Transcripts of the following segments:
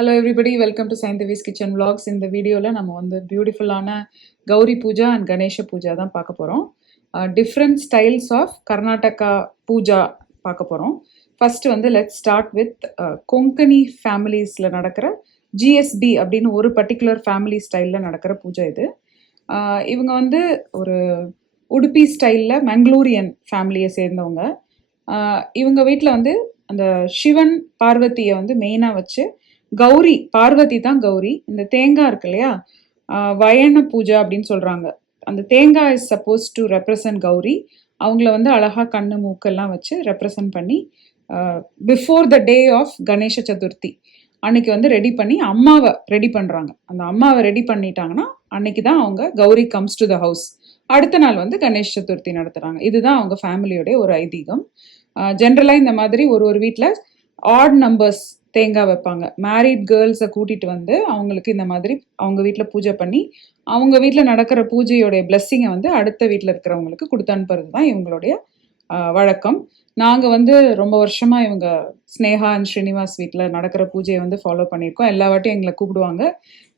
Hello everybody, welcome to Saindhavi's kitchen vlogs. இந்த வீடியோவில் நம்ம வந்து பியூட்டிஃபுல்லான கௌரி பூஜா அண்ட் கணேஷ பூஜா தான் பார்க்க போகிறோம். Different styles of Karnataka puja பார்க்க போகிறோம். ஃபஸ்ட்டு வந்து லெட்ஸ் ஸ்டார்ட் வித் கொங்கனி ஃபேமிலிஸில் நடக்கிற ஜிஎஸ்பி அப்படின்னு ஒரு பர்டிகுலர் ஃபேமிலி ஸ்டைலில் நடக்கிற பூஜை இது. இவங்க வந்து ஒரு உடுப்பி ஸ்டைலில் மங்களூரியன் ஃபேமிலியை சேர்ந்தவங்க. இவங்க வீட்டில் வந்து அந்த சிவன் பார்வதியை வந்து மெயினாக வச்சு கௌரி, பார்வதி தான் கௌரி. இந்த தேங்காய் இருக்கு இல்லையா, வயன பூஜா அப்படின்னு சொல்றாங்க. அந்த தேங்காய் is suppose to represent Gauri. அவங்கள வந்து அழகா கண்ணு மூக்கெல்லாம் வச்சு ரெப்ரசன்ட் பண்ணி before the day of Ganesha Chaturthi அன்னைக்கு வந்து ரெடி பண்ணி அம்மாவை ரெடி பண்றாங்க. அந்த அம்மாவை ரெடி பண்ணிட்டாங்கன்னா அன்னைக்கு தான் அவங்க Gauri comes to the house. அடுத்த நாள் வந்து கணேஷ் சதுர்த்தி நடத்துறாங்க. இதுதான் அவங்க ஃபேமிலியோடைய ஒரு ஐதீகம். ஜென்ரலாக இந்த மாதிரி ஒரு வீட்டில் ஆட் நம்பர்ஸ் தேங்காய் வைப்பாங்க. மேரிட் கேர்ள்ஸை கூட்டிட்டு வந்து அவங்களுக்கு இந்த மாதிரி அவங்க வீட்டில் பூஜை பண்ணி அவங்க வீட்டில் நடக்கிற பூஜையோடைய பிளெஸ்ஸிங்கை வந்து அடுத்த வீட்டில் இருக்கிறவங்களுக்கு கொடுத்து அனுப்புறது தான் இவங்களுடைய வழக்கம். நாங்கள் வந்து ரொம்ப வருஷமாக இவங்க ஸ்னேகா அண்ட் ஸ்ரீனிவாஸ் வீட்டில் நடக்கிற பூஜையை வந்து ஃபாலோ பண்ணியிருக்கோம். எல்லா வாட்டியும் எங்களை கூப்பிடுவாங்க.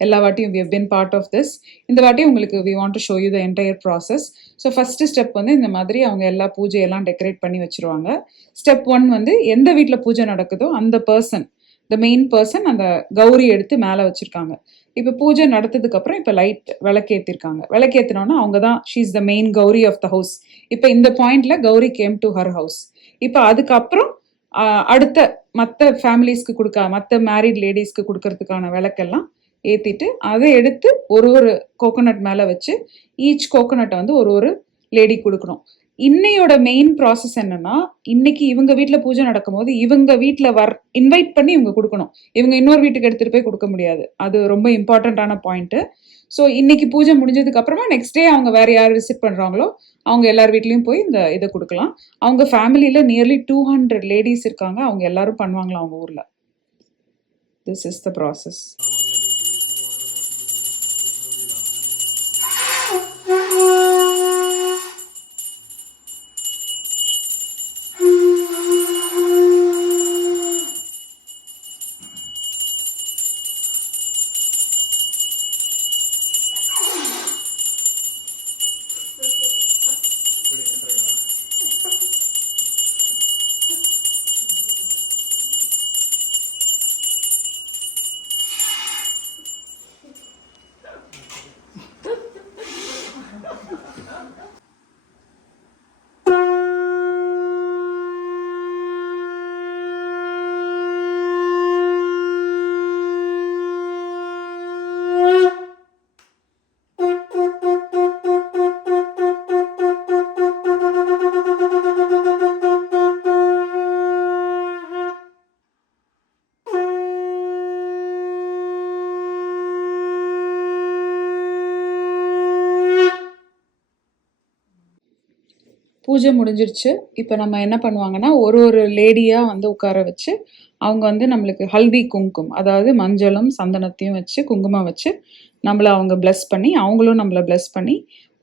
எல்லா வாட்டியும் we have been part of this. இந்த வாட்டியும் உங்களுக்கு we want to show you the entire process. So first step வந்து இந்த மாதிரி அவங்க எல்லா பூஜையெல்லாம் டெக்கரேட் பண்ணி வச்சுருவாங்க. ஸ்டெப் 1 வந்து எந்த வீட்டில் பூஜை நடக்குதோ அந்த பர்சன், த மெயின் பர்சன், அந்த கௌரி எடுத்து மேலே வச்சுருக்காங்க. இப்போ பூஜை நடத்ததுக்கு அப்புறம் இப்போ லைட் விளக்கேற்றிருக்காங்க. விளக்கேற்றினோன்னா அவங்க தான் she is the main Gauri of the house. இப்போ இந்த பாயிண்ட்ல Gauri came to her house. இப்போ அதுக்கப்புறம் அடுத்த மற்ற ஃபேமிலிஸ்க்கு மற்ற மேரிட் லேடிஸ்க்கு கொடுக்கறதுக்கான விளக்கெல்லாம் ஏற்றிட்டு அதை எடுத்து ஒரு கோகோனட் மேலே வச்சு ஈச் கோகோனட்டை வந்து ஒரு லேடி கொடுக்கணும். இன்னையோட மெயின் ப்ராசஸ் என்னன்னா, இன்னைக்கு இவங்க வீட்டில் பூஜை நடக்கும் போது இவங்க வீட்டில் இன்வைட் பண்ணி இவங்க கொடுக்கணும். இவங்க இன்னொரு வீட்டுக்கு எடுத்துகிட்டு போய் கொடுக்க முடியாது. அது ரொம்ப இம்பார்ட்டண்ட்டான பாயிண்ட்டு. ஸோ இன்னைக்கு பூஜை முடிஞ்சதுக்கு அப்புறமா நெக்ஸ்ட் டே அவங்க வேற யார் விசிட் பண்ணுறாங்களோ அவங்க எல்லார் வீட்லேயும் போய் இந்த இதை கொடுக்கலாம். அவங்க ஃபேமிலியில் நியர்லி 200 லேடிஸ் இருக்காங்க. அவங்க எல்லாரும் பண்ணுவாங்களா அவங்க ஊரில். This is the process. பூஜை முடிஞ்சிருச்சு. இப்போ நம்ம என்ன பண்ணுவாங்கன்னா ஒரு லேடியாக வந்து உட்கார வச்சு அவங்க வந்து நம்மளுக்கு ஹல்தி குங்குமம், அதாவது மஞ்சளும் சந்தனத்தையும் வச்சு குங்குமம் வச்சு நம்மளை அவங்க பிளஸ் பண்ணி அவங்களும் நம்மளை பிளஸ் பண்ணி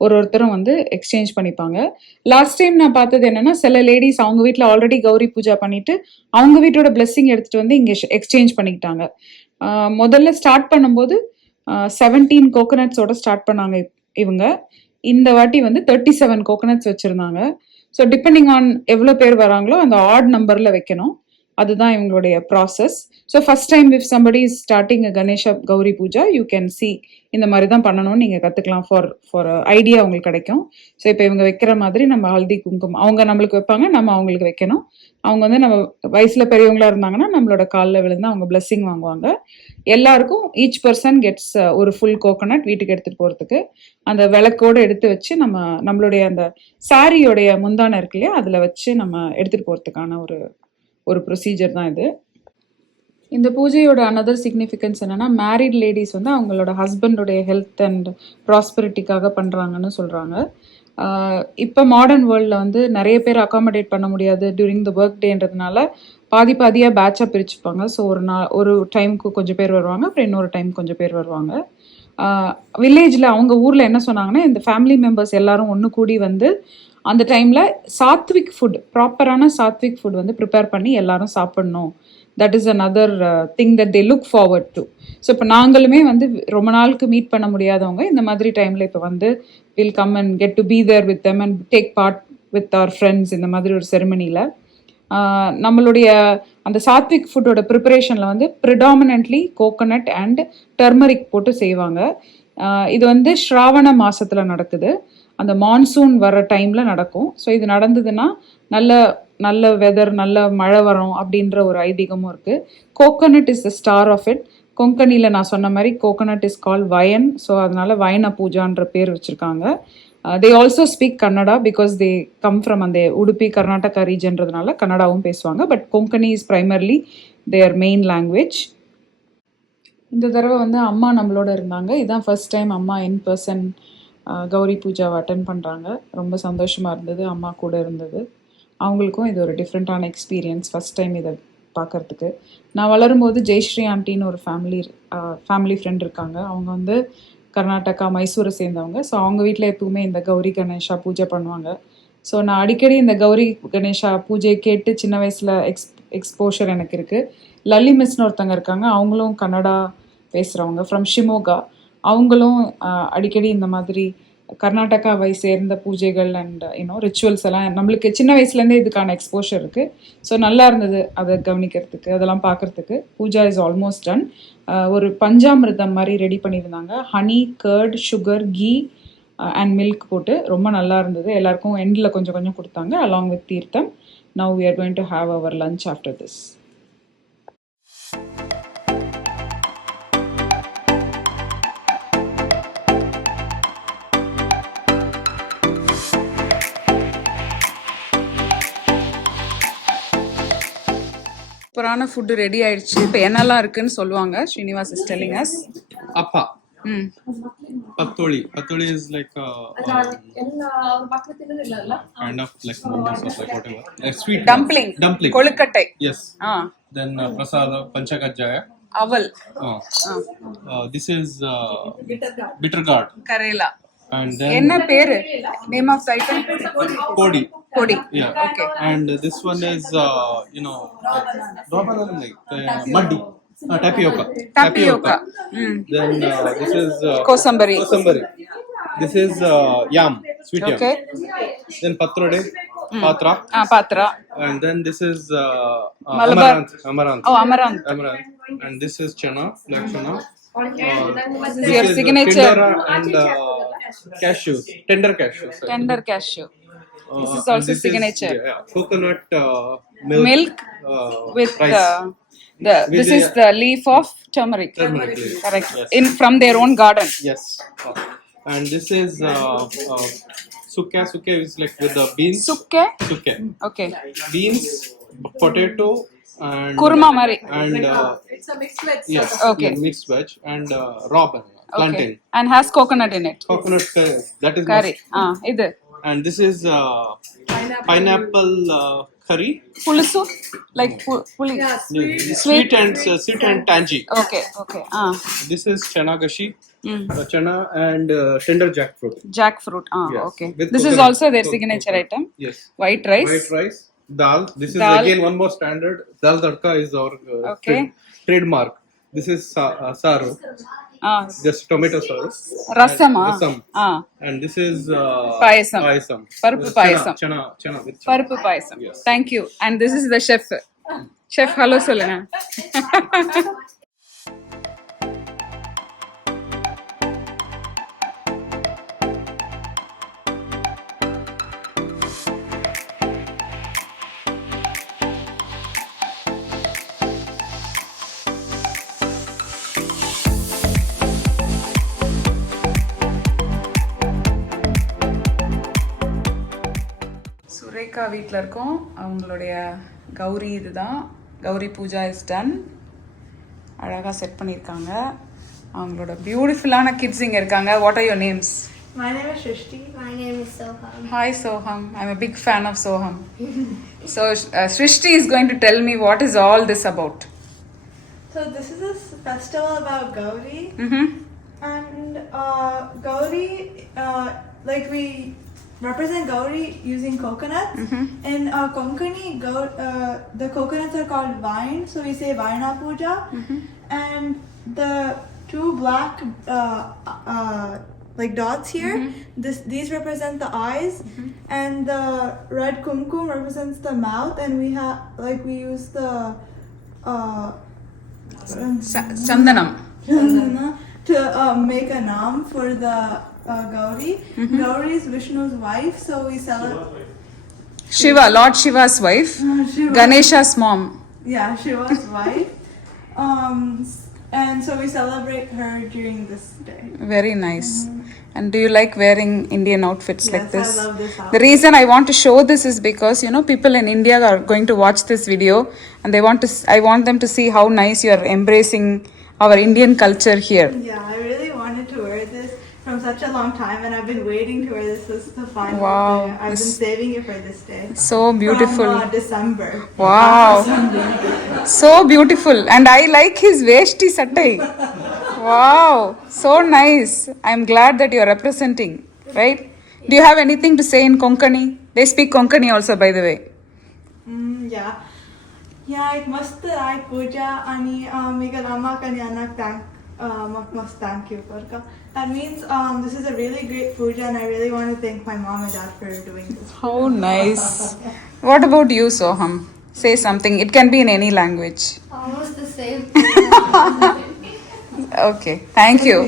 ஒருத்தரும் வந்து எக்ஸ்சேஞ்ச் பண்ணிப்பாங்க. லாஸ்ட் டைம் நான் பார்த்தது என்னன்னா, சில லேடிஸ் அவங்க வீட்டில் ஆல்ரெடி கௌரி பூஜா பண்ணிட்டு அவங்க வீட்டோட பிளெஸ்ஸிங் எடுத்துட்டு வந்து இங்கே எக்ஸ்சேஞ்ச் பண்ணிக்கிட்டாங்க. முதல்ல ஸ்டார்ட் பண்ணும்போது 17 கோகோனட்ஸோட ஸ்டார்ட் பண்ணாங்க இவங்க. இந்த வாட்டி வந்து 37 கோகோனட்ஸ் வச்சுருந்தாங்க. ஸோ டிபெண்டிங் ஆன் எவ்வளோ பேர் வராங்களோ அந்த ஆட் நம்பரில் வைக்கணும். அதுதான் இவங்களுடைய process. So first time if somebody is starting Ganesha Gauri puja you can see இந்த மாதிரி தான் பண்ணணும்னு நீங்கள் கற்றுக்கலாம். ஃபார் ஐடியா உங்களுக்கு கிடைக்கும். ஸோ இப்போ இவங்க வைக்கிற மாதிரி நம்ம ஹல்தி குங்குமம் அவங்க நம்மளுக்கு வைப்பாங்க, நம்ம அவங்களுக்கு வைக்கணும். அவங்க வந்து நம்ம வயசில் பெரியவங்களா இருந்தாங்கன்னா நம்மளோட காலில் விழுந்து அவங்க பிளெஸ்ஸிங் வாங்குவாங்க. எல்லாருக்கும் ஈச் பர்சன் கெட்ஸ் ஒரு ஃபுல் கோகோனட் வீட்டுக்கு எடுத்துகிட்டு போகிறதுக்கு அந்த விளக்கோடு எடுத்து வச்சு நம்மளுடைய அந்த சாரியோடைய முந்தானை இருக்கு இல்லையா அதில் வச்சு நம்ம எடுத்துகிட்டு போகிறதுக்கான ஒரு ப்ரொசீஜர் தான் இது. இந்த பூஜையோட அனதர் சிக்னிஃபிகன்ஸ் என்னன்னா, மேரிட் லேடிஸ் வந்து அவங்களோட ஹஸ்பண்டோடைய ஹெல்த் அண்ட் ப்ராஸ்பரிட்டிக்காக பண்ணுறாங்கன்னு சொல்கிறாங்க. இப்போ மாடர்ன் வேர்ல்டில் வந்து நிறைய பேர் அகாமடேட் பண்ண முடியாது டியூரிங் த ஒர்க் டேன்றதுனால பாதியாக பேட்சாக பிரிச்சுப்பாங்க. ஸோ ஒரு டைமுக்கு கொஞ்சம் பேர் வருவாங்க, அப்புறம் இன்னொரு டைம் கொஞ்சம் பேர் வருவாங்க. வில்லேஜில் அவங்க ஊரில் என்ன சொன்னாங்கன்னா, இந்த ஃபேமிலி மெம்பர்ஸ் எல்லாரும் ஒன்று கூடி வந்து அந்த டைமில் சாத்விக் ஃபுட், ப்ராப்பரான சாத்விக் ஃபுட் வந்து ப்ரிப்பேர் பண்ணி எல்லாரும் சாப்பிட்ணும் that is another thing that they look forward to. So இப்போ நாங்களுமே வந்து ரொம்ப நாளுக்கு மீட் பண்ண முடியாதவங்க இந்த மாதிரி டைமில் இப்போ வந்து will come and get to be there with them and take part with our friends இந்த மாதிரி ஒரு செரிமனியில். நம்மளுடைய அந்த சாத்விக் ஃபுட்டோட ப்ரிப்பரேஷனில் வந்து ப்ரிடாமினன்ட்லி கோகோனட் அண்ட் டர்மரிக் போட்டு செய்வாங்க. இது வந்து ஸ்ராவண மாதத்தில் நடக்குது, அந்த மான்சூன் வர டைமில் நடக்கும். ஸோ இது நடந்ததுன்னா நல்ல நல்ல வெதர், நல்ல மழை வரும் அப்படின்ற ஒரு ஐதீகமும் இருக்குது. Coconut is the star of it. கொங்கனியில் நான் சொன்ன மாதிரி coconut is call vayan. So அதனால வயன பூஜான்ற பேர் வச்சுருக்காங்க. They also speak Kannada because they come from அந்த உடுப்பி கர்நாடகா ரீஜன்றதுனால கன்னடாவும் பேசுவாங்க. But Konkani is primarily their main language. இந்த தடவை வந்து அம்மா நம்மளோட இருந்தாங்க. இதுதான் ஃபர்ஸ்ட் டைம் அம்மா இன் பர்சன் கௌரி பூஜாவை அட்டன் பண்ணுறாங்க. ரொம்ப சந்தோஷமாக இருந்தது அம்மா கூட இருந்தது. அவங்களுக்கும் இது ஒரு டிஃப்ரெண்ட்டான எக்ஸ்பீரியன்ஸ், ஃபஸ்ட் டைம் இதை பார்க்குறதுக்கு. நான் வளரும்போது ஜெயஸ்ரீ ஆண்டின்னு ஒரு ஃபேமிலி ஃப்ரெண்ட் இருக்காங்க. அவங்க வந்து கர்நாடகா மைசூரை சேர்ந்தவங்க. ஸோ அவங்க வீட்டில் எப்பவுமே இந்த கௌரி கணேஷா பூஜை பண்ணுவாங்க. ஸோ நான் அடிக்கடி இந்த கௌரி கணேஷா பூஜையை கேட்டு சின்ன வயசில் எக்ஸ்போஷர் எனக்கு இருக்குது. லல்லி மிஸ்னு ஒருத்தங்க இருக்காங்க, அவங்களும் கன்னடா பேசுகிறவங்க ஃப்ரம் ஷிமோகா. அவங்களும் அடிக்கடி இந்த மாதிரி கர்நாடகாவை சேர்ந்த பூஜைகள் அண்ட் ரிச்சுவல்ஸ் எல்லாம் நம்மளுக்கு சின்ன வயசுலேருந்தே இதுக்கான எக்ஸ்போஷர் இருக்குது. ஸோ நல்லா இருந்தது அதை கவனிக்கிறதுக்கு, அதெல்லாம் பார்க்குறதுக்கு. Puja is almost done. ஒரு பஞ்சாமிர்தம் மாதிரி ரெடி பண்ணியிருந்தாங்க, honey, curd, sugar, ghee and milk போட்டு. ரொம்ப நல்லா இருந்தது. எல்லாருக்கும் எண்டில் கொஞ்சம் கொஞ்சம் கொடுத்தாங்க அலாங் வித் தீர்த்தம். Now we are going to have our lunch after this. சூப்பரான ஃபுட்டு ரெடி ஆயிடுச்சு. இப்போ என்னெல்லாம் இருக்குன்னு சொல்லுவாங்க. Srinivas is telling us. Appa. Pattoli. Pattoli is like kind of like noodles or like whatever. Like sweet Dumpling. Dumpling. Kozhukattai. Yes. Then prasada, panchakajjaya. Aval. This is bitter gourd. Karela. And then என்ன பேரு? Name of the item? Podi. Podi. Yeah. Okay. And this one is muddy. Tapioca. Tapioca. Then this is kosambari. Kosambari. This is yam, sweet yam. Okay. Then patrode, patra. Patra. And then this is Malabar. amaranth. Oh, amaranth. And this is chana, black chana. This is your signature. Tindera and cashews, tender cashews. Tender cashew. This is also this signature. Is, coconut Milk with rice. this is the leaf of turmeric. Turmeric leaf. Correct. Yes. From their own garden. Yes. And this is sukke is like with the beans. Sukke. Okay. Beans, potato, and Kurma mari. And It's a mixed veg. yes, Okay. yeah, mixed veg and raw banana, plantain. Okay. And has coconut in it. Coconut that is Curry. இது. and this is pineapple curry. Pulusu? Like puli. Yeah, Sweet and tangy. Okay. This is chana gashi, chana and tender jackfruit. Jackfruit. Yes. Okay. With This is coconut. also their signature item. Yes. White rice. White rice, dal. This is Dal. again one more standard. Dal tadka is our Okay. trademark. This is saru, just tomato saru. Rasama. Rasam. And this is Payasam. Payasam. Paruppu Chana, payasam. Chana with chana. பருப்பு பாயசம். Yes. Thank you. And this is the chef. Chef, hello சொல்லுங்க. சுரேகா வீட்டில் இருக்கோம். அவங்களுடைய கௌரி இதுதான். Gauri puja is done. அழகாக set பண்ணியிருக்காங்க. அவங்களோட பியூட்டிஃபுல்லான கிட்ஸ் இங்கே இருக்காங்க. What are your names? My name is Shrishti. My name is Soham. Hi Soham. I'm a big fan of Soham. So Shrishti is going to tell me what is all this about. So this is a festival about Gauri, Mm-hmm. and Gauri, like we represent Gauri using coconuts. In Konkani, the coconuts are called vine, so we say Vaina Puja. And the two black like dots here, these represent the eyes, and the red kumkum represents the mouth. And we use the Chandanam. to make a naam for the Gauri. Gauri is Vishnu's wife, so we celebrate. Shiva, Lord Shiva's wife. Shiva. Ganesha's mom. Yeah, Shiva's wife. And so we celebrate her during this day. Very nice. And do you like wearing Indian outfits like Yes, this? I love this outfit. The reason I want to show this is because, you know, people in India are going to watch this video and they want to. I want them to see how nice you are embracing our Indian culture here. Yeah, I really wanted to wear this from such a long time, and I've been waiting to wear this. This is the final Wow, day. I've been saving it for this day. So beautiful. From December. Wow. So beautiful. And I like his veshti sattai. Wow. So nice. I'm glad that you're representing, right? Do you have anything to say in Konkani? They speak Konkani also, by the way. Yeah. Yeah, it must like puja ani mega lama kani anak must thank you Parka. That means this is a really great puja, and I really want to thank my mom and dad for doing this. How nice. What about you, Soham? Say something. It can be in any language. Almost the same. Okay. Thank you.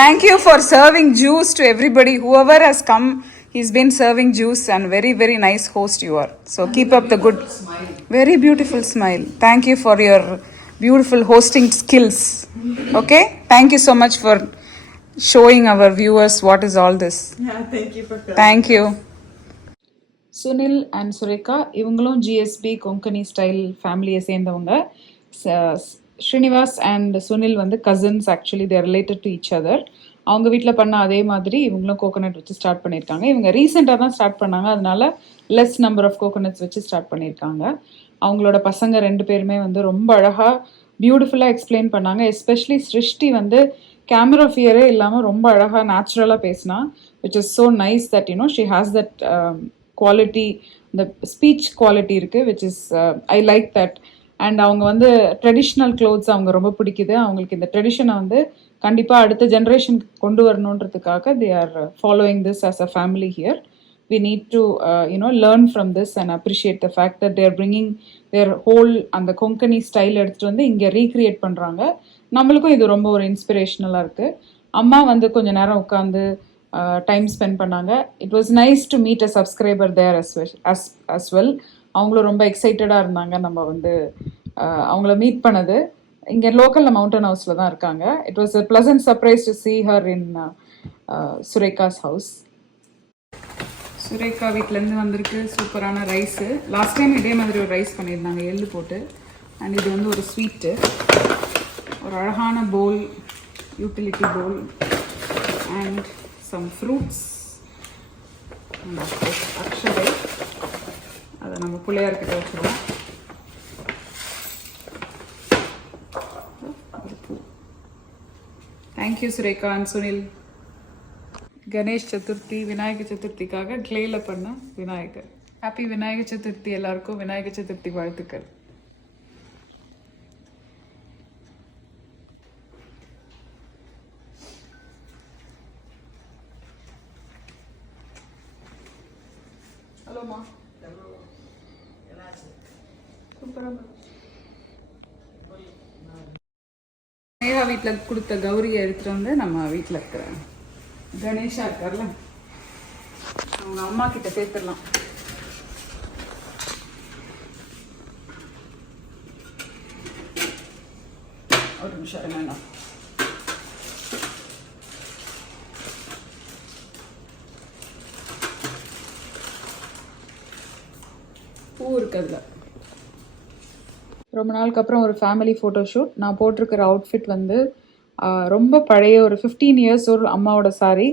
Thank you for serving juice to everybody. Whoever has come, he's been serving juice, and very, very nice host you are. So keep up the good. Very beautiful smile. Thank you for your beautiful hosting skills. Okay? Thank you so much for showing our viewers what is all this. Yeah, thank you for filming. Thank you. Sunil and Sureka இவங்களும் GSB Konkani style ஃபேமிலியை சேர்ந்தவங்க. Srinivas and Sunil வந்து cousins. Actually they're related to each other. அவங்க வீட்டில் பண்ண அதே மாதிரி இவங்களும் கோகோனட் வச்சு ஸ்டார்ட் பண்ணியிருக்காங்க. இவங்க ரீசெண்டாக தான் ஸ்டார்ட் பண்ணாங்க, அதனால லெஸ் நம்பர் ஆஃப் கோகோனட்ஸ் வச்சு ஸ்டார்ட் பண்ணியிருக்காங்க. அவங்களோட பசங்க 2 பேருமே வந்து ரொம்ப அழகாக பியூட்டிஃபுல்லாக எக்ஸ்பிளைன் பண்ணாங்க. எஸ்பெஷலி சிருஷ்டி வந்து கேமரா ஃபியரே இல்லாமல் ரொம்ப அழகாக நேச்சுரலாக பேசினா, which is so nice that you know she has that quality, இந்த ஸ்பீச் குவாலிட்டி இருக்குது, which is I like that. And அவங்க வந்து ட்ரெடிஷ்னல் க்ளோத்ஸ் அவங்க ரொம்ப பிடிக்குது. அவங்களுக்கு இந்த ட்ரெடிஷனை வந்து கண்டிப்பாக அடுத்த ஜென்ரேஷனுக்கு கொண்டு வரணுன்றதுக்காக they are following this as a family here. We need to learn from this and appreciate the fact that they are bringing their whole அந்த கொங்கனி ஸ்டைல் எடுத்துகிட்டு வந்து இங்கே ரீக்ரியேட் பண்ணுறாங்க. நம்மளுக்கும் இது ரொம்ப ஒரு இன்ஸ்பிரேஷனலாக இருக்குது. அம்மா வந்து கொஞ்சம் நேரம் உட்காந்து டைம் ஸ்பெண்ட் பண்ணாங்க. It was nice to meet a subscriber there as well. அவங்களும் ரொம்ப எக்ஸைட்டடாக இருந்தாங்க நம்ம வந்து அவங்கள மீட் பண்ணது. இங்கே லோக்கலில் மவுண்டன் ஹவுஸில் தான் இருக்காங்க. It was a pleasant surprise to see her in Surekha's house. Surekha வீட்டிலேருந்து வந்திருக்கு சூப்பரான ரைஸு. லாஸ்ட் டைம் இதே மாதிரி ஒரு ரைஸ் பண்ணியிருந்தாங்க எள்ளு போட்டு. அண்ட் இது வந்து ஒரு ஸ்வீட்டு, ஒரு அழகான bowl, utility bowl, and some fruits, and of course akshata. அதை நம்ம பிள்ளையார்கிட்ட வச்சுருவோம். Thank you Surekha and Sunil. கணேஷ் சதுர்த்தி, விநாயக சதுர்த்திக்காக கிளேல பண்ண விநாயகர். ஹாப்பி விநாயக சதுர்த்தி எல்லாருக்கும். விநாயக சதுர்த்தி வாழ்த்துக்கள். ஹலோமா. நேஹா வீட்டில் கொடுத்த கௌரியை எடுத்துகிட்டு வந்து நம்ம வீட்டில் இருக்கிற கணேஷா இருக்கார்ல, அவங்க அம்மா கிட்ட சேர்த்துடலாம். ஒரு நிமிஷம் என்னன்னா பூ இருக்கு அதில். ரொம்ப நாளுக்கு அப்புறம் ஒரு ஃபேமிலி ஃபோட்டோஷூட். நான் போட்டிருக்கிற அவுட்ஃபிட் வந்து ரொம்ப பழைய ஒரு 15 இயர்ஸ் ஒரு அம்மாவோட சாரி.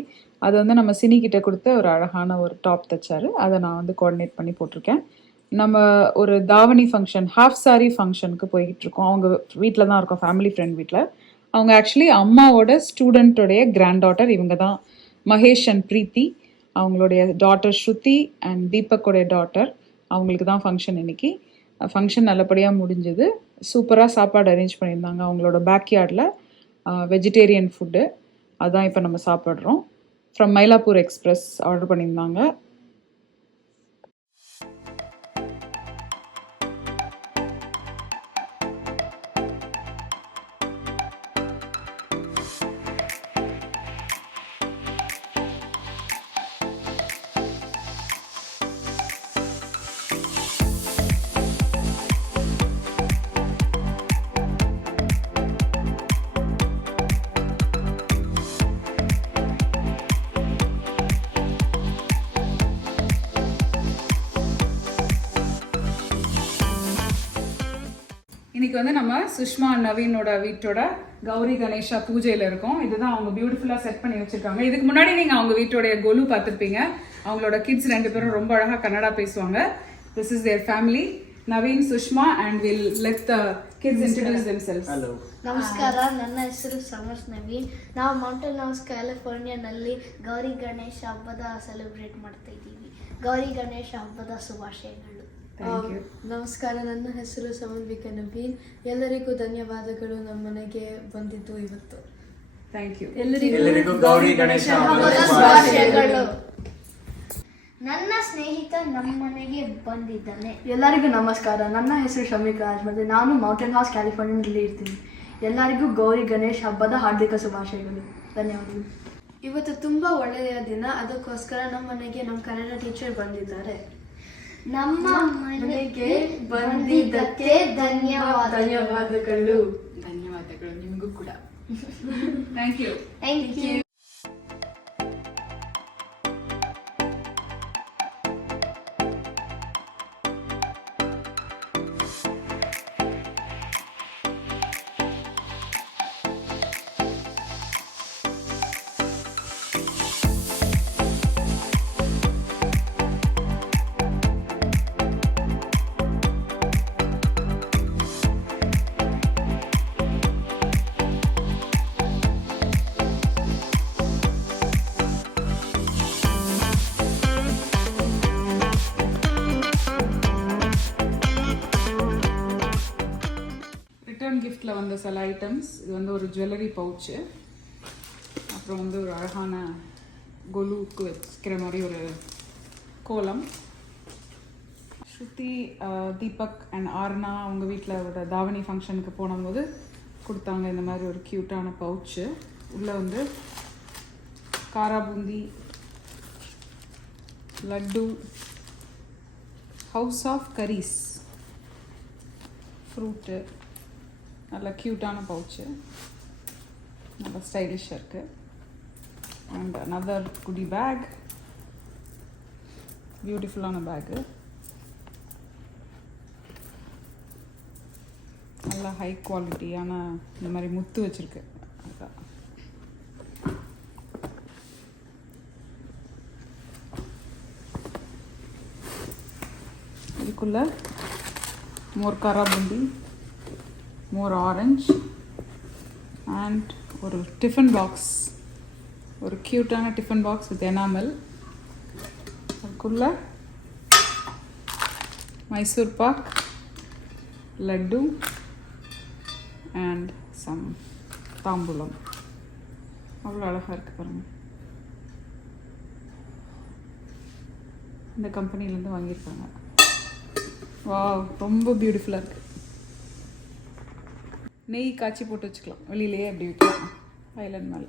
அது வந்து நம்ம சினிக்கிட்ட கொடுத்த ஒரு அழகான ஒரு டாப் தைச்சாரு. அதை நான் வந்து கோஆர்டினேட் பண்ணி போட்டிருக்கேன். நம்ம ஒரு தாவணி ஃபங்க்ஷன், ஹாஃப் சாரி ஃபங்க்ஷனுக்கு போய்கிட்டு இருக்கோம். அவங்க வீட்டில் தான் இருக்கோம், ஃபேமிலி ஃப்ரெண்ட் வீட்டில். அவங்க ஆக்சுவலி அம்மாவோட ஸ்டூடெண்ட்டோடைய கிராண்ட் டாட்டர். இவங்க தான் மகேஷ் அண்ட் பிரீத்தி. அவங்களுடைய டாட்டர் ஸ்ருதி அண்ட் தீபக்கோடைய டாட்டர், அவங்களுக்கு தான் ஃபங்க்ஷன் இன்னைக்கு. ஃபங்க்ஷன் நல்லபடியாக முடிஞ்சது. சூப்பராக சாப்பாடு அரேஞ்ச் பண்ணியிருந்தாங்க அவங்களோட பேக்யார்டில். வெஜிடேரியன் ஃபுட்டு அதான் இப்போ நம்ம சாப்பிட்றோம். ஃப்ரம் மயிலாப்பூர் எக்ஸ்பிரஸ் ஆர்டர் பண்ணியிருந்தாங்க. இன்னைக்கு வந்து நம்ம சுஷ்மா நவீனோட வீட்டோட கௌரி கணேஷா பூஜையில் இருக்கோம். இதுதான் அவங்க பியூட்டிஃபுல்லாக செட் பண்ணி வச்சிருக்காங்க. இதுக்கு முன்னாடி நீங்கள் அவங்க வீட்டோடைய கொலு பார்த்துருப்பீங்க. அவங்களோட கிட்ஸ் 2 பேரும் ரொம்ப அழகாக கன்னடா பேசுவாங்க. This is their family, Naveen, Sushma, and will let the kids introduce themselves. Hello. ನಮಸ್ಕಾರ, ನನ್ನ ಹೆಸರು ಸಮರ್ಸ್ ನವೀನ್. ನಾವು ಮೌಂಟೇನ್ ಹೌಸ್ ಕ್ಯಾಲಿಫೋರ್ನಿಯಾನಲ್ಲಿ ಗೌರಿ ಗಣೇಶ ಹಬ್ಬದ ಸೆಲೆಬ್ರೇಟ್ ಮಾಡ್ತಾ ಇದ್ದೀವಿ. ಗೌರಿ ಗಣೇಶ ಹಬ್ಬದ ಶುಭಾಶಯಗಳು. ನಮಸ್ಕಾರ, ನನ್ನ ಹೆಸರು ಸಮನ್ವಿಕಾ ನವೀನ್. ಎಲ್ಲರಿಗೂ ಧನ್ಯವಾದಗಳು ನಮ್ಮ ಮನೆಗೆ ಬಂದಿದ್ದು ಇವತ್ತು. Thank you. ಎಲ್ಲರಿಗೂ ಗೌರಿ ಗಣೇಶ ಹಬ್ಬದ ಶುಭಾಶಯಗಳು. ನನ್ನ ಸ್ನೇಹಿತ ನಮ್ಮ ಮನೆಗೆ ಬಂದಿದ್ದಾನೆ. ಎಲ್ಲರಿಗೂ ನಮಸ್ಕಾರ, ನನ್ನ ಹೆಸರು ಶಮಿಕಾ ರಾಜ್ ಮತ್ತು ನಾನು ಮೌಂಟೇನ್ ಹೌಸ್ ಕ್ಯಾಲಿಫೋರ್ನಿಯಾದಲ್ಲಿ ಇರ್ತೀನಿ. ಎಲ್ಲರಿಗೂ ಗೌರಿ ಗಣೇಶ್ ಹಬ್ಬದ ಹಾರ್ದಿಕ ಶುಭಾಶಯಗಳು. ಧನ್ಯವಾದಗಳು. ಇವತ್ತು ತುಂಬ ಒಳ್ಳೆಯ ದಿನ, ಅದಕ್ಕೋಸ್ಕರ ನಮ್ಮ ಮನೆಗೆ ನಮ್ಮ ಕನ್ನಡ ಟೀಚರ್ ಬಂದಿದ್ದಾರೆ. ನಮ್ಮ ಮನೆಗೆ ಬಂದಿದ್ದಕ್ಕೆ ಧನ್ಯವಾದಗಳು. ಧನ್ಯವಾದಗಳು ನಿಮಗೂ ಕೂಡ. Thank you. Thank you. Return கிஃப்டில் வந்த சில ஐட்டம்ஸ். இது வந்து ஒரு ஜுவல்லரி பவுச்சு, அப்புறம் வந்து ஒரு அழகான கொலுவுக்கு வச்சுக்கிற மாதிரி ஒரு கோலம். ஸ்ருதி, தீபக் அண்ட் ஆர்னா அவங்க வீட்டில் ஒரு தாவணி ஃபங்க்ஷனுக்கு போனபோது கொடுத்தாங்க இந்த மாதிரி ஒரு க்யூட்டான பவுச்சு. உள்ளே வந்து kara boondi, laddu, house of curries, fruit, நல்ல க்யூட்டான பவுச்சு, நல்ல ஸ்டைலிஷாக இருக்குது. அண்ட் another குடி பேக், பியூட்டிஃபுல்லான பேக்கு, நல்ல ஹை குவாலிட்டியான இந்த மாதிரி முத்து வச்சுருக்கு. அதுதான் இதுக்குள்ள more kara boondi, more orange and ஒரு டிஃபன் பாக்ஸ், ஒரு க்யூட்டான டிஃபன் பாக்ஸ் வித் எனாமல். அதுக்குள்ள மைசூர் பாக், லட்டு அண்ட் சம் தாம்பூலம். அவ்வளோ அழகாக இருக்குது பாருங்கள். இந்த கம்பெனிலேருந்து வாங்கியிருக்காங்க. வாவ், ரொம்ப பியூட்டிஃபுல்லாக இருக்குது. நெய் காய்ச்சி போட்டு வச்சுக்கலாம், வெளியிலேயே அப்படி வைக்கலாம் ஐலண்ட் மேலே.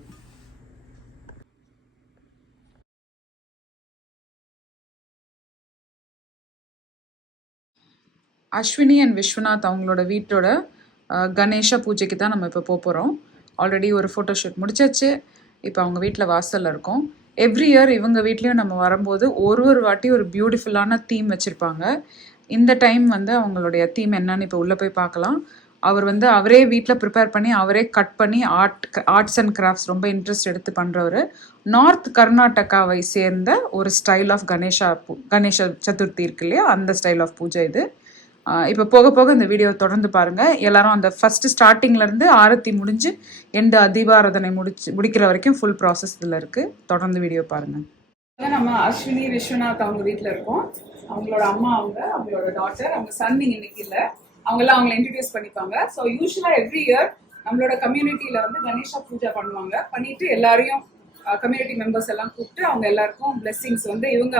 அஸ்வினி அண்ட் விஸ்வநாத் அவங்களோட வீட்டோட கணேஷா பூஜைக்கு தான் நம்ம இப்போ போகிறோம். ஆல்ரெடி ஒரு ஃபோட்டோஷூட் முடிச்சாச்சு. இப்போ அவங்க வீட்டில் வாசலில் இருக்கோம். எவ்ரி இயர் இவங்க வீட்லேயும் நம்ம வரும்போது ஒரு வாட்டி ஒரு பியூட்டிஃபுல்லான தீம் வச்சுருப்பாங்க. இந்த டைம் வந்து அவங்களுடைய தீம் என்னன்னு இப்போ உள்ளே போய் பார்க்கலாம். அவர் வந்து அவரே வீட்டில் ப்ரிப்பேர் பண்ணி அவரே கட் பண்ணி ஆர்ட்ஸ் அண்ட் கிராஃப்ட்ஸ் ரொம்ப இன்ட்ரெஸ்ட் எடுத்து பண்ணுறவர். நார்த் கர்நாடகாவை சேர்ந்த ஒரு ஸ்டைல் ஆஃப் கணேஷ சதுர்த்தி இருக்கு இல்லையா, அந்த ஸ்டைல் ஆஃப் பூஜை இது. இப்போ போக போக இந்த வீடியோ தொடர்ந்து பாருங்கள். எல்லாரும் அந்த ஃபஸ்ட்டு ஸ்டார்டிங்லேருந்து ஆரத்தி முடிஞ்சு எண்டு தீபாராதனை முடிக்கிற வரைக்கும் ஃபுல் ப்ராசஸ் இதில் இருக்குது. தொடர்ந்து வீடியோ பாருங்கள். நம்ம அஸ்வினி விஸ்வநாத் அவங்க வீட்டில் இருக்கோம். அவங்களோட அம்மா அவங்களோட டாட்டர், அவங்க சன் இன்னைக்கு இல்லை. அவங்களாம் அவங்களை இன்ட்ரடியூஸ் பண்ணிப்பாங்க. ஸோ யூஸ்வலாக எவ்ரி இயர் நம்மளோட கம்யூனிட்டியில் வந்து கணேஷா பூஜா பண்ணுவாங்க. பண்ணிட்டு எல்லாரையும் கம்யூனிட்டி மெம்பர்ஸ் எல்லாம் கூப்பிட்டு அவங்க எல்லாருக்கும் பிளெஸ்ஸிங்ஸ் வந்து இவங்க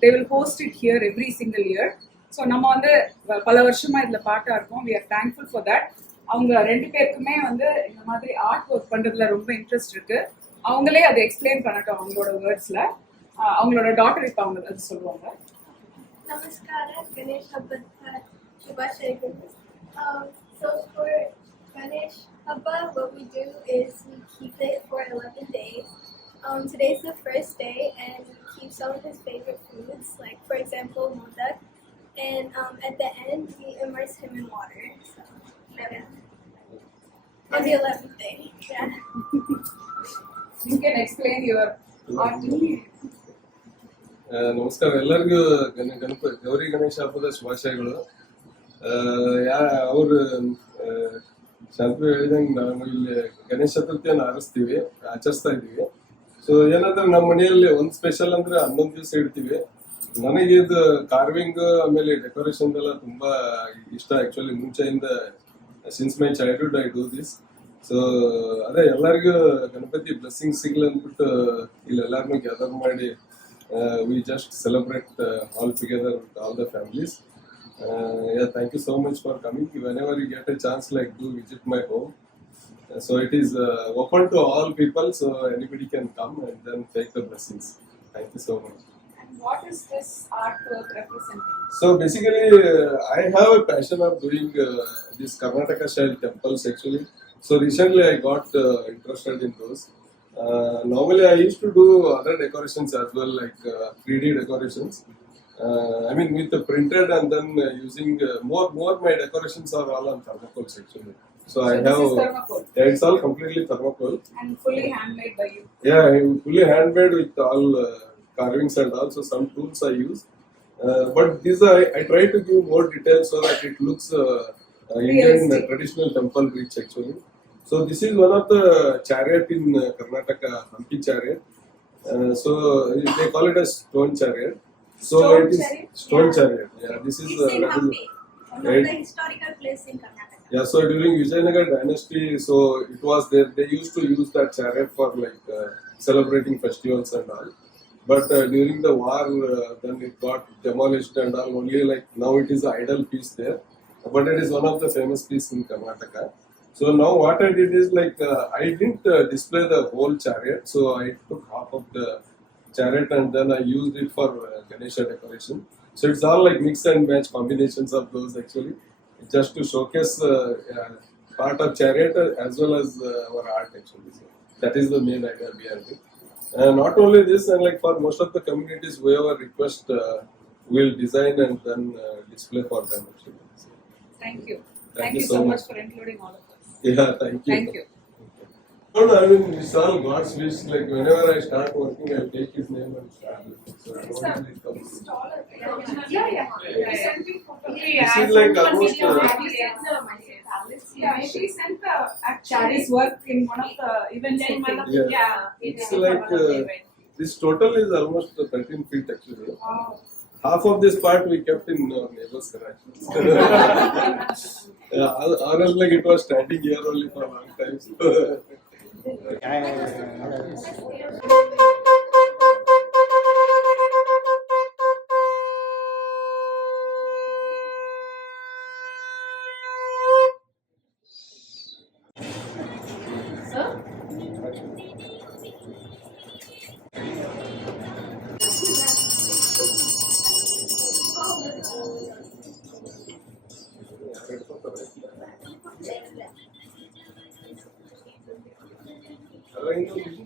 they will host it here every single year. So நம்ம வந்து பல வருஷமா இதில் பார்ட்டாக இருக்கோம். We are thankful for that. அவங்க 2 பேருக்குமே வந்து இந்த மாதிரி ஆர்ட் ஒர்க் பண்ணுறதுல ரொம்ப இன்ட்ரெஸ்ட் இருக்கு. அவங்களே அதை எக்ஸ்பிளைன் பண்ணட்டும் அவங்களோட வேர்ட்ஸில். அவங்களோட டாட்டர் இப்போ அவங்க அது சொல்லுவாங்க. Namaskara, Ganesh Habba Shubhashayagulu. So for Ganesh Habba, what we do is we keep it for 11 days. Today's the first day, and we keep some of his favorite foods, like for example modak, and at the end we immerse him in water. So yeah. On the 11th day, yeah. You can explain your art to me. ನಮಸ್ಕಾರ ಎಲ್ಲರಿಗೂ ಗೌರಿ ಗಣೇಶ ಹಬ್ಬದ ಶುಭಾಶಯಗಳು. ಅವರು ಶಾಂತಿ ಹೇಳಿದಂಗೆ ನಾವು ಇಲ್ಲಿ ಗಣೇಶ ಚತುರ್ಥಿಯನ್ನು ಆಚರಿಸ್ತಾ ಇದ್ದೀವಿ. ಸೊ ಏನಂದ್ರೆ ನಮ್ಮ ಮನೆಯಲ್ಲಿ ಒಂದು ಸ್ಪೆಷಲ್ ಅಂದ್ರೆ 11 ದಿವಸ ಇಡ್ತೀವಿ. ನನಗೆ ಇದು ಕಾರ್ವಿಂಗ್ ಆಮೇಲೆ ಡೆಕೋರೇಷನ್ ಎಲ್ಲ ತುಂಬಾ ಇಷ್ಟ. ಆಕ್ಚುಲಿ ಮುಂಚೆಯಿಂದ since my childhood I do this. So ಅದೇ ಎಲ್ಲರಿಗೂ ಗಣಪತಿ ಬ್ಲೆಸ್ಸಿಂಗ್ ಸಿಗ್ಲಿ ಅಂದ್ಬಿಟ್ಟು ಇಲ್ಲಿ ಎಲ್ಲಾರನ್ನೂ ಗ್ಯಾದರ್ ಮಾಡಿ we just celebrate all together with all the families. Yeah, thank you so much for coming. Whenever you get a chance, like do visit my home. So it is open to all people, so anybody can come and then take the blessings. Thank you so much. And what is this artwork representing? So basically, I have a passion of doing these Karnataka style temples actually. So recently I got interested in those. Normally I used to do other decorations as well, like 3D decorations. I mean with the printed and then using more my decorations are all on thermocols actually. So I This have is thermocol it's all completely thermocol. and fully handmade by you. Yeah, fully handmade with all carvings and also some tools I use. But these I try to give more details so that it looks Indian Realistic. traditional temple rich actually. So this is one of the chariot in Karnataka, Hampi chariot. So they call it a stone chariot. So Stone it is chariot? stone chariot. Yeah, this is It's in Hampi, one of right. the historical place in Karnataka. Yeah, so during Vijayanagar dynasty, so it was there. They used to use that chariot for like celebrating festivals and all. But during the war, then it got demolished and all. Only like now it is an idol piece there. But it is one of the famous piece in Karnataka. So now what I did is like I didn't display the whole chariot. So I took half of the chariot and then I used it for Ganesha decoration. So it's all like mix and match combinations of those actually, just to showcase part of chariot as well as our art actually. So that is the main idea behind it. And not only this, and like for most of the communities, whoever request will design and then display for them actually. So, Thank you. Thank Thank you you so so much. much for including all of us. yeah, thank you. Thank you. No, I mean, it's all God's wish. Like, whenever I start working, I'll take His name and start it. So, I don't really come. Yeah. This is like almost. Yeah, she sent the actual work in one of the events. Yeah, it's like this total is almost 13 feet actually. Half of this part we kept in our neighbor's garage. Or else like it was standing here only for a long time.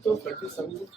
तो 30 something.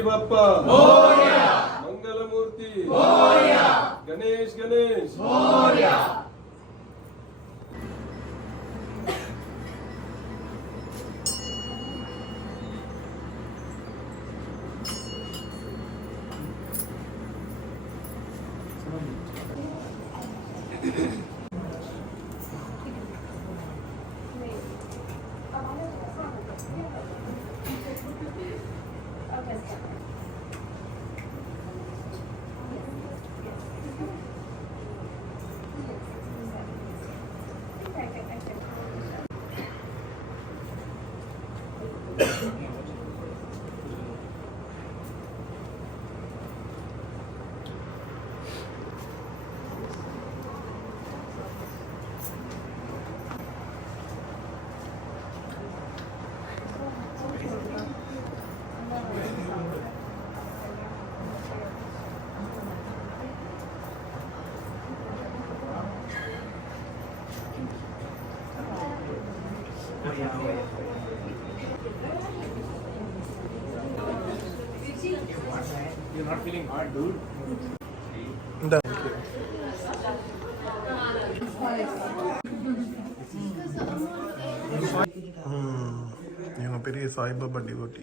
Ganpati Bappa Morya, मंगलमूर्ति Morya, Ganesh Ganesh Morya. You're not feeling hard, dude. இவங்க பெரிய Saibaba devotee.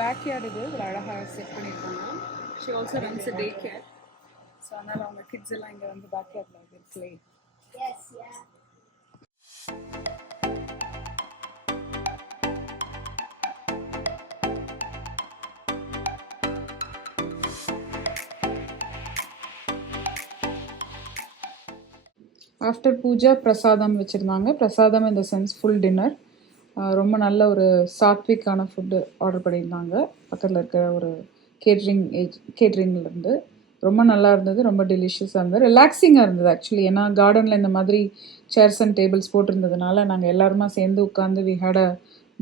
Back yard இது ஒரு அழகாக set பண்ணியிருக்காங்க. She also runs day care. So அதனால் அவங்க kids எல்லாம் இங்கே வந்து பேக் யார்டில் play. Yes, yeah. After puja prasadam வச்சுருந்தாங்க. பிரசாதம் இந்த சென்ஸ் ஃபுல் டின்னர். ரொம்ப நல்ல ஒரு சாத்விக்கான ஃபுட்டு ஆர்டர் பண்ணியிருந்தாங்க. பக்கத்தில் இருக்கிற ஒரு கேட்ரிங்லேருந்து ரொம்ப நல்லா இருந்தது. ரொம்ப டெலிஷியஸாக இருந்தது. ரிலாக்ஸிங்காக இருந்தது ஆக்சுவலி. ஏன்னா கார்டனில் இந்த மாதிரி சேர்ஸ் அண்ட் டேபிள்ஸ் போட்டிருந்ததுனால நாங்கள் எல்லாருமா சேர்ந்து உட்காந்து we had a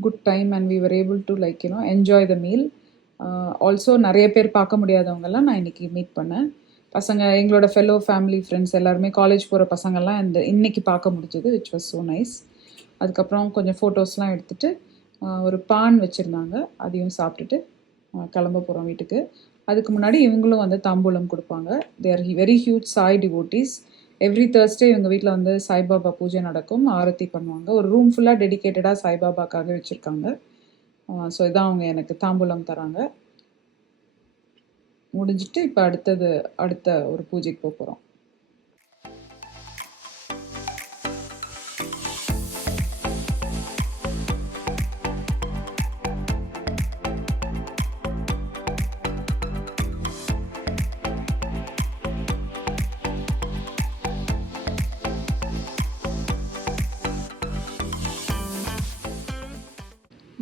good time and we were able to like enjoy the meal. Also நிறைய பேர் பார்க்க முடியாதவங்கெல்லாம் நான் இன்றைக்கி மீட் பண்ணேன். பசங்க எங்களோட ஃபெல்லோ ஃபேமிலி ஃப்ரெண்ட்ஸ் எல்லாருமே காலேஜ் போகிற பசங்கள்லாம் இன்னைக்கு பார்க்க முடிஞ்சது, விச் வாஸ் ஸோ நைஸ். அதுக்கப்புறம் கொஞ்சம் ஃபோட்டோஸ்லாம் எடுத்துகிட்டு ஒரு பான் வச்சுருந்தாங்க, அதையும் சாப்பிட்டுட்டு கிளம்ப போகிறோம் வீட்டுக்கு. அதுக்கு முன்னாடி இவங்களும் வந்து தாம்பூலம் கொடுப்பாங்க. They are very huge Sai devotees. Every Thursday இவங்க வீட்டில் வந்து சாய்பாபா பூஜை நடக்கும், ஆரத்தி பண்ணுவாங்க. ஒரு ரூம் ஃபுல்லாக டெடிக்கேட்டடாக சாய்பாபாக்காக வச்சுருக்காங்க. ஸோ இதான் அவங்க எனக்கு தாம்பூலம் தராங்க. முடிஞ்சிட்டு இப்போ அடுத்த ஒரு பூஜைக்கு போக போகிறோம்.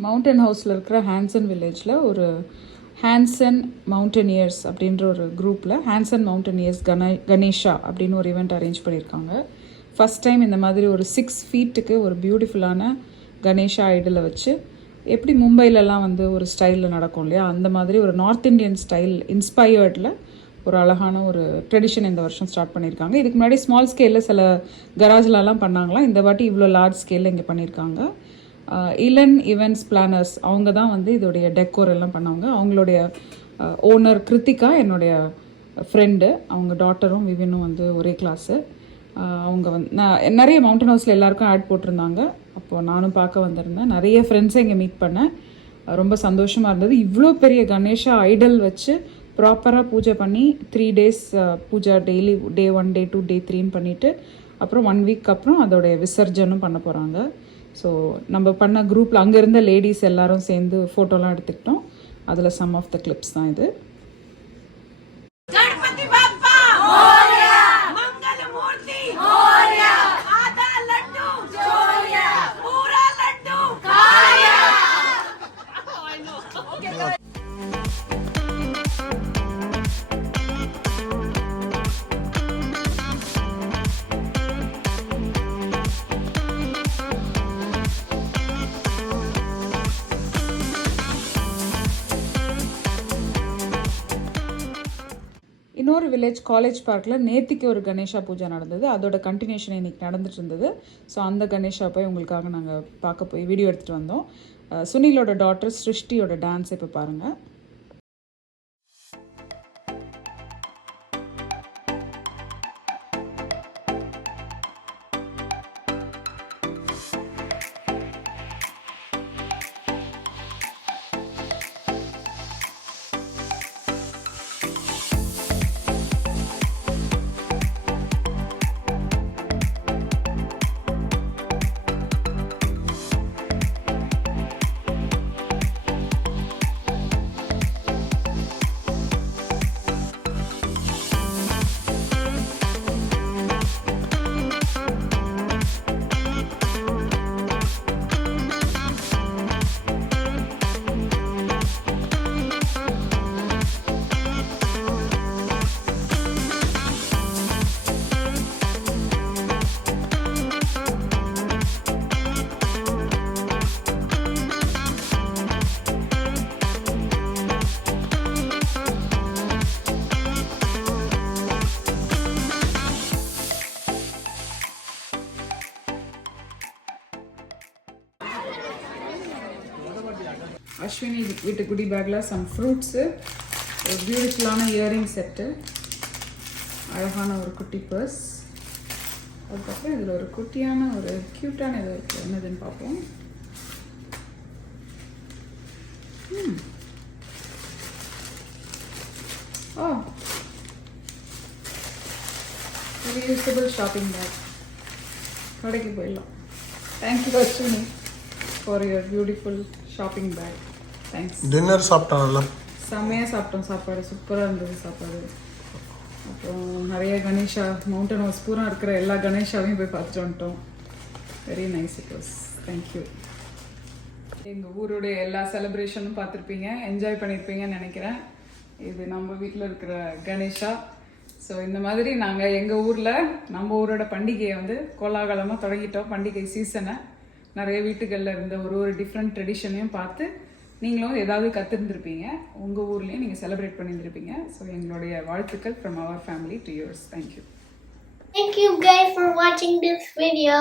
மவுண்டன் ஹவுஸில் இருக்கிற ஹான்சன் வில்லேஜில் ஒரு ஹான்சன் மவுண்டனியர்ஸ் அப்படின்ற ஒரு குரூப்பில் ஹான்சன் மவுண்டனியர்ஸ் கணேஷா அப்படின்னு ஒரு ஈவெண்ட் அரேஞ்ச் பண்ணியிருக்காங்க. ஃபஸ்ட் டைம் இந்த மாதிரி ஒரு 6 ஃபீட்டுக்கு ஒரு பியூட்டிஃபுல்லான கணேஷா ஐடலை வச்சு, எப்படி மும்பைலலாம் வந்து ஒரு ஸ்டைலில் நடக்கும் இல்லையா, அந்த மாதிரி ஒரு நார்த் இண்டியன் ஸ்டைல் இன்ஸ்பயர்டில் ஒரு அழகான ஒரு ட்ரெடிஷன் இந்த வருஷம் ஸ்டார்ட் பண்ணியிருக்காங்க. இதுக்கு முன்னாடி ஸ்மால் ஸ்கேலில் சில கராஜ்லலாம் பண்ணாங்களாம். இந்த வாட்டி இவ்வளோ லார்ஜ் ஸ்கேலில் இங்கே பண்ணியிருக்காங்க. இலன் ஈவெண்ட்ஸ் பிளானர்ஸ் அவங்க தான் வந்து இதோடைய டெக்கோர் எல்லாம் பண்ணவங்க. அவங்களுடைய ஓனர் கிருத்திகா என்னுடைய ஃப்ரெண்டு, அவங்க டாட்டரும் விவினும் வந்து ஒரே கிளாஸு. அவங்க வந்து நான் நிறைய மவுண்டன் ஹவுஸில் எல்லாருக்கும் ஆட் போட்டிருந்தாங்க. அப்போது நானும் பார்க்க வந்திருந்தேன். நிறைய ஃப்ரெண்ட்ஸை இங்கே மீட் பண்ணேன். ரொம்ப சந்தோஷமாக இருந்தது. இவ்வளோ பெரிய கணேஷா ஐடல் வச்சு ப்ராப்பராக பூஜை பண்ணி 3 days பூஜா டெய்லி டே 1 டே 2 டே 3ன்னு பண்ணிவிட்டு அப்புறம் 1 week அப்புறம் அதோடைய விசர்ஜனும் பண்ண போகிறாங்க. ஸோ நம்ம பண்ண குரூப்பில் அங்கே இருந்த லேடிஸ் எல்லாரும் சேர்ந்து ஃபோட்டோலாம் எடுத்துக்கிட்டோம். அதில் சம் ஆஃப் த கிளிப்ஸ் தான் இது. இன்னொரு வில்லேஜ் காலேஜ் பார்க்கில் நேத்திக்கு ஒரு கணேஷா பூஜை நடந்தது. அதோட கண்டினியூஷன் இன்றைக்கி நடந்துட்டு இருந்தது. ஸோ அந்த கணேஷா போய் உங்களுக்காக நாங்கள் பார்க்க போய் வீடியோ எடுத்துகிட்டு வந்தோம். சுனிலோட டாட்டர் சிருஷ்டியோட டான்ஸ் இப்போ பாருங்கள். அஸ்வினி வீட்டு குடி பேக்கில் சம் ஃப்ரூட்ஸு, ஒரு பியூட்டிஃபுல்லான இயரிங் செட்டு, அழகான ஒரு குட்டி பர்ஸ், அதுக்கப்புறம் இதில் ஒரு குட்டியான ஒரு க்யூட்டான இது இருக்குது. என்னதுன்னு பார்ப்போம். ஓ, reusable shopping bag. கடைக்கு போயிடலாம். Thank you Ashwini for your beautiful shopping bag. Thanks. Dinner சாப்பிட்டான்ல, செம்மையாக சாப்பிட்டோம். சாப்பாடு சூப்பராக இருந்தது சாப்பாடு. அப்புறம் நிறைய கணேஷா மவுண்டன் ஹவுஸ் பூரா இருக்கிற எல்லா கணேஷாவையும் போய் பார்த்துட்டு வந்துட்டோம். Very nice it was. Thank you. எங்கள் ஊருடைய எல்லா செலிப்ரேஷனும் பார்த்துருப்பீங்க, என்ஜாய் பண்ணியிருப்பீங்கன்னு நினைக்கிறேன். இது நம்ம வீட்டில் இருக்கிற கணேஷா. ஸோ இந்த மாதிரி நாங்கள் எங்கள் ஊரில் நம்ம ஊரோட பண்டிகையை வந்து கோலாகலமாக தொடங்கிட்டோம். பண்டிகை சீசனை நிறைய வீட்டுகளில் இருந்த ஒரு டிஃப்ரெண்ட் ட்ரெடிஷனையும் பார்த்து நீங்களும் ஏதாவது கற்றுருந்துருப்பீங்க. உங்கள் ஊர்லேயும் நீங்கள் செலிப்ரேட் பண்ணியிருந்திருப்பீங்க. ஸோ எங்களுடைய வாழ்த்துக்கள் from our family to yours. Thank you. Thank you guys for watching this video.